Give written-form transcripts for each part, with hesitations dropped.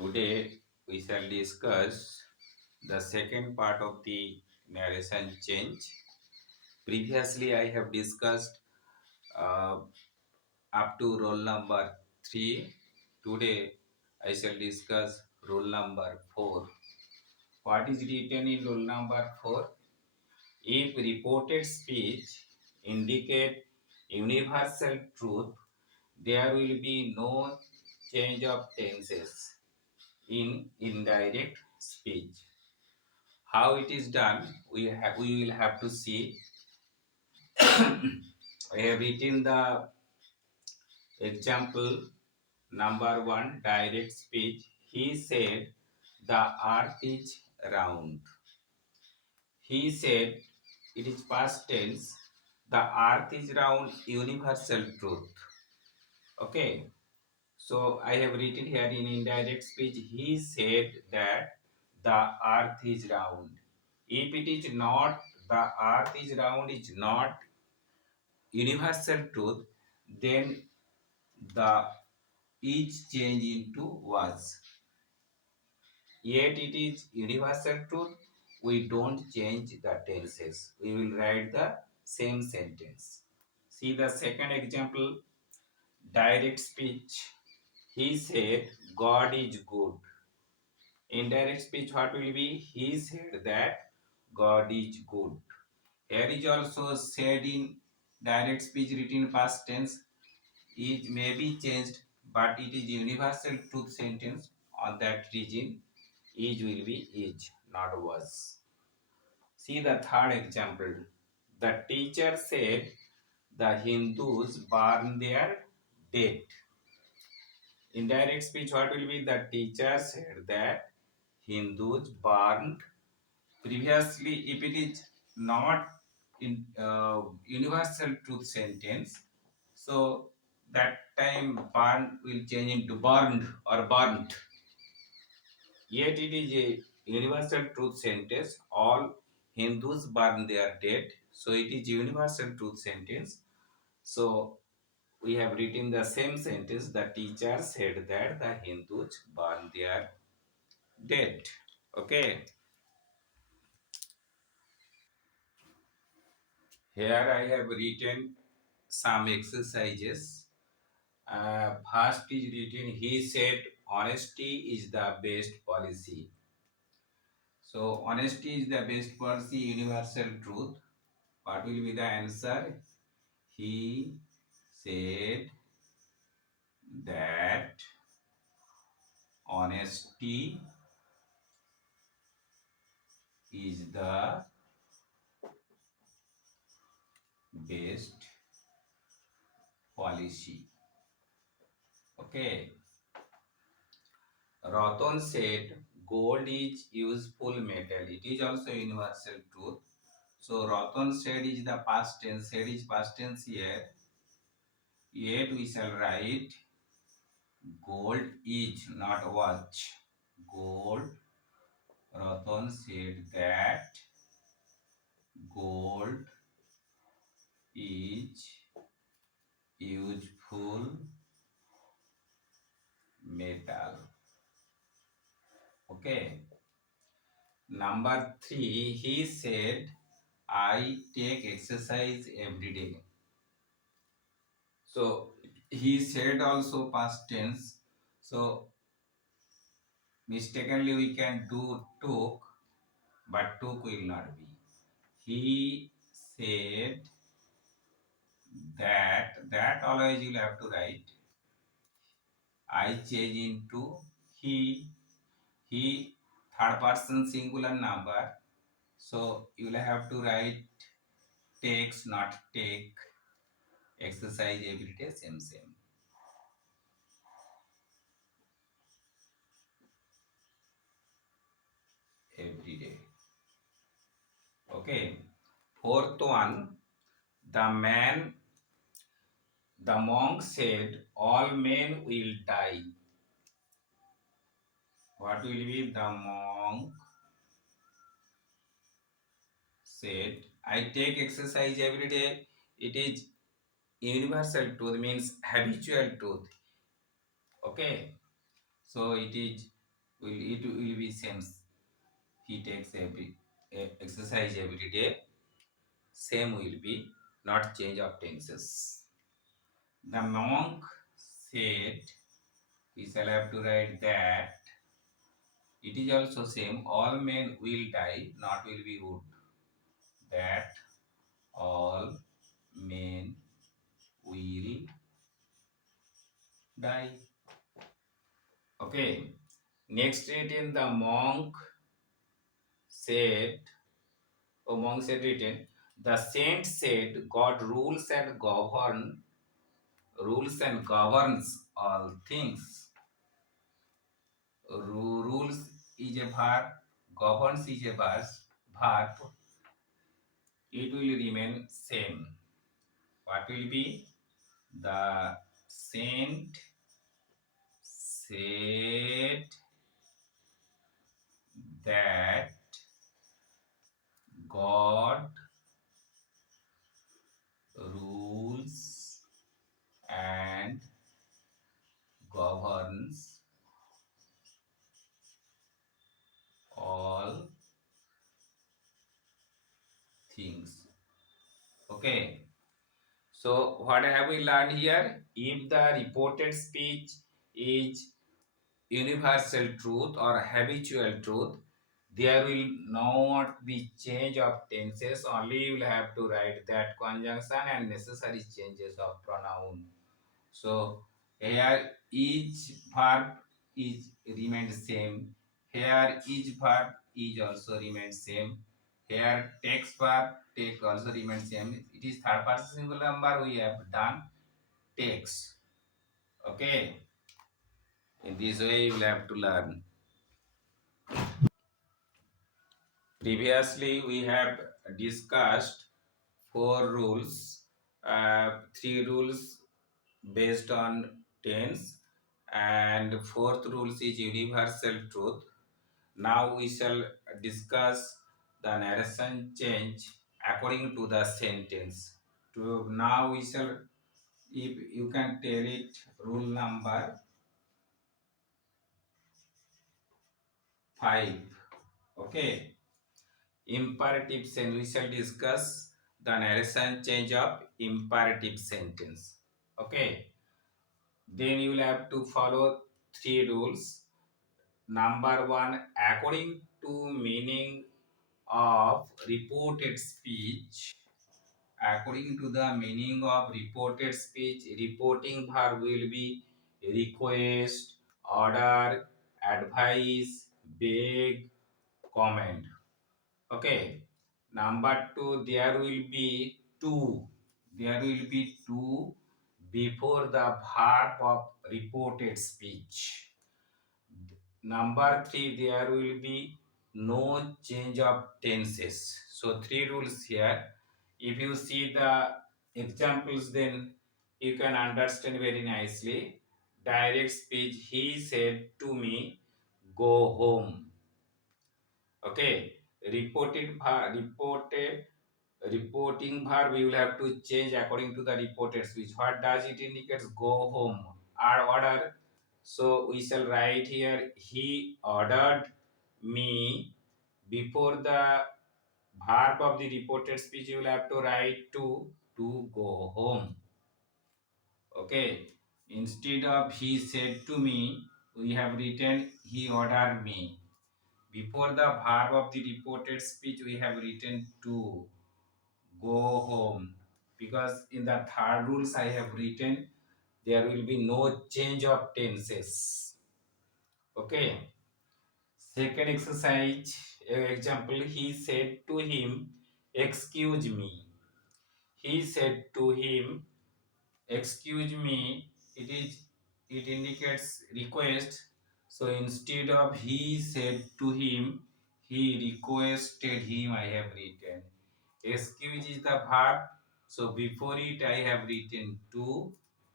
Today we shall discuss the second part of the narration change. Previously I have discussed uh, up to roll number 3. Today I shall discuss rule number 4. What is written in rule number 4? If reported speech indicate universal truth, there will be no change of tenses in indirect speech. How it is done, we will have to see. I have written the example number 1, direct speech. He said the earth is round. He said, it is past tense, the earth is round, universal truth. Okay, so I have written here in indirect speech, he said that the earth is round. If it is not, the earth is round is not universal truth, then the is change into was. Yet it is universal truth, we don't change the tenses. We will write the same sentence. See the second example, direct speech. He said, God is good. Indirect speech, what will be? He said that God is good. Here is also said in direct speech written past tense. It may be changed, but it is universal truth sentence. On that reason, is will be is, not was. See the third example. The teacher said the Hindus burn their dead. Indirect speech, what will be? The teacher said that Hindus burned. Previously, if it is not in universal truth sentence, so that time burn will change into burned or burnt. Yet it is a universal truth sentence. All Hindus burn their dead. So it is universal truth sentence. So we have written the same sentence. The teacher said that the Hindus burn their dead. Okay. Here I have written some exercises. First is written, he said honesty is the best policy. So honesty is the best policy, universal truth. What will be the answer? He said that honesty is the best policy. Okay. Ratan said gold is useful metal. It is also universal truth. So Ratan said is the past tense. Said is past tense here. Yet we shall write gold is, not watch. Gold. Ratan said that gold is useful metal. Okay. Number 3, he said, I take exercise every day. So he said also past tense. So mistakenly we can do took, but took will not be. He said that always you'll have to write. I change into he, third person singular number. So you will have to write takes, not take. Exercise every day, same. Every day. Okay. Fourth one, the monk said, all men will die. What will be? The monk said, I take exercise every day. It is universal truth, means habitual truth. Okay. So it is it will be same. He takes exercise every day. Same will be, not change of tenses. The monk said, we shall have to write that. It is also same. All men will die, not will be would. That all men will die. Okay. Next written, the monk said, monk said written, the saint said, God rules and governs all things. Rules is a verb, governs is a verb. It will remain same. What will be? The saint said that God rules and governs all things. Okay. So what have we learned here? If the reported speech is universal truth or habitual truth, there will not be change of tenses. Only you will have to write that conjunction and necessary changes of pronoun. So here each verb is remains same. Here each verb is also remains same. Here takes verb take also remains same. It is third person singular number we have done takes. Okay. In this way you will have to learn. Previously we have discussed four rules, three rules based on tense, and fourth rules is universal truth. Now we shall discuss the narration change according to the sentence. Now we shall, if you can tell it, rule number 5. Okay. Imperative sentence. We shall discuss the narration change of imperative sentence. Okay. Then you will have to follow three rules. Number one, according to meaning of reported speech, according to the meaning of reported speech, reporting verb will be request, order, advice, beg, comment. Okay. Number two, there will be two. There will be two before the verb of reported speech. Number three, there will be no change of tenses. So three rules here. If you see the examples, then you can understand very nicely. Direct speech, he said to me, go home. Okay. Reporting verb we will have to change according to the reported speech. What does it indicate? Go home. Our order. So we shall write here, he ordered me. Before the verb of the reported speech, you will have to write to go home. Okay. Instead of he said to me, we have written he ordered me. Before the verb of the reported speech, we have written to go home. Because in the third rules, I have written there will be no change of tenses. Okay. Second exercise, example, he said to him, excuse me. He said to him, excuse me. It indicates request. So instead of he said to him, he requested him, I have written. Excuse is the verb. So before it I have written to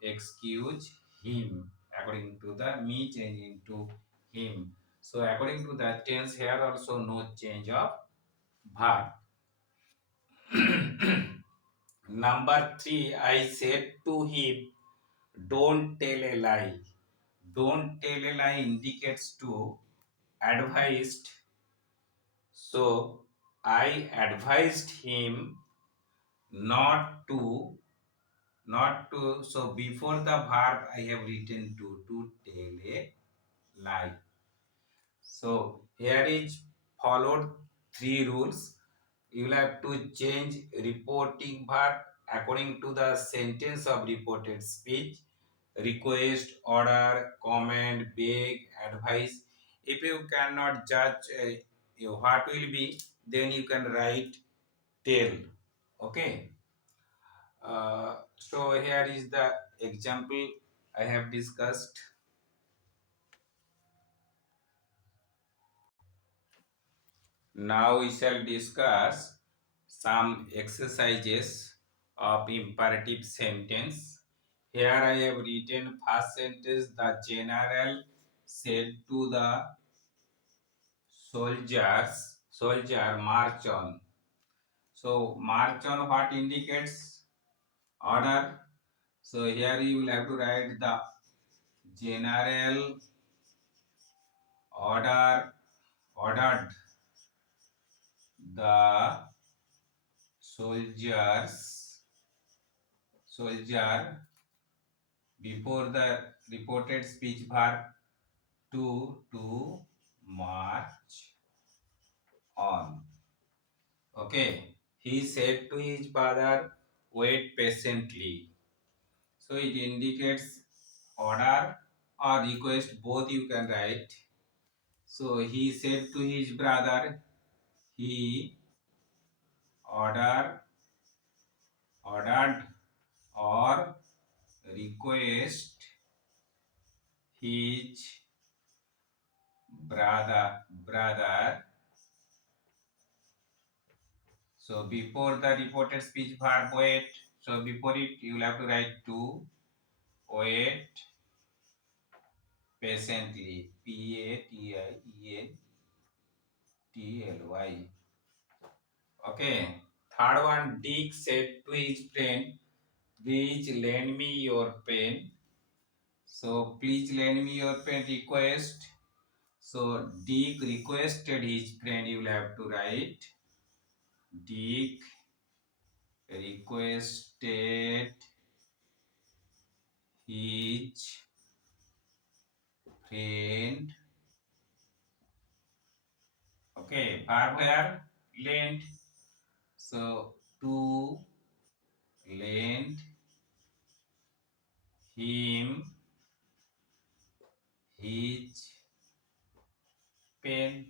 excuse him. According to the me changing to him. So according to the tense here also no change of verb. Number 3, I said to him, don't tell a lie. Don't tell a lie indicates to advised. So I advised him not to, so before the verb I have written to tell a lie. So here is followed three rules. You will have to change reporting verb according to the sentence of reported speech: request, order, comment, beg, advice. If you cannot judge what will be, then you can write tell. Okay. So here is the example I have discussed. Now we shall discuss some exercises of imperative sentence. Here I have written first sentence: the general said to the soldier march on. So march on what indicates order. So here you will have to write the general ordered the soldier before the reported speech verb to march on. Okay. He said to his father, wait patiently. So it indicates order or request, both you can write. So he said to his brother, he ordered or request his brother. So before the reported speech verb wait, so before it you will have to write to wait patiently. patiently. Okay. Third one, Dick said to his friend, please lend me your pen. So please lend me your pen request. So Dick requested his friend, you will have to write Dick requested his friend. Okay, verb here lend. So to lend him his pen.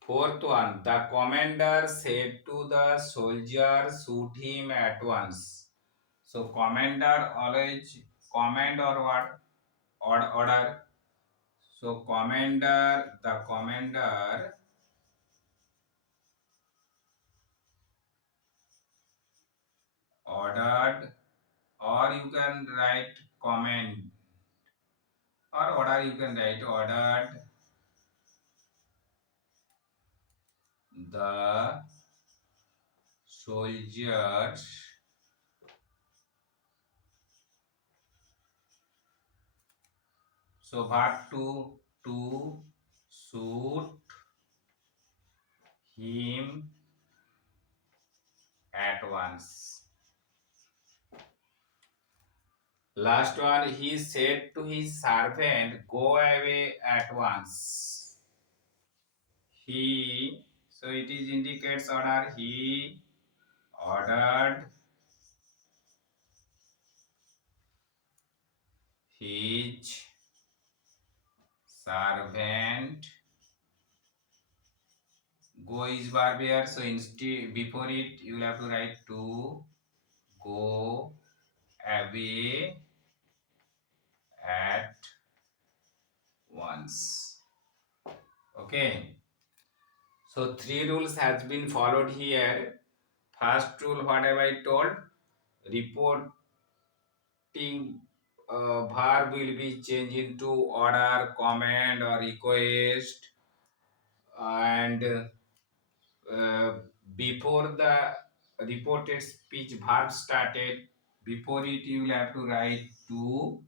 Fourth one, the commander said to the soldier, shoot him at once. So commander always command or what? Or order. So the commander ordered, or you can write command, or order you can write ordered the soldiers so verb to shoot him at once. Last one, he said to his servant, go away at once. He, so it is indicates order. He ordered his servant. Go is verb here, so instead before it you will have to write to go away at once. Okay. So three rules has been followed here. First rule, what have I told? Reporting verb will be changed into order, command, or request, and before the reported speech verb started, before it you will have to write to,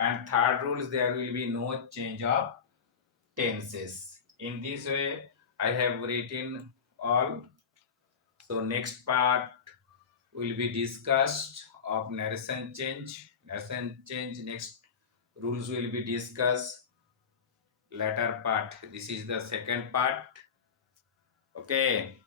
And third rules, there will be no change of tenses. In this way, I have written all. So next part will be discussed of narration change. Narration change next rules will be discussed later part. This is the second part. Okay.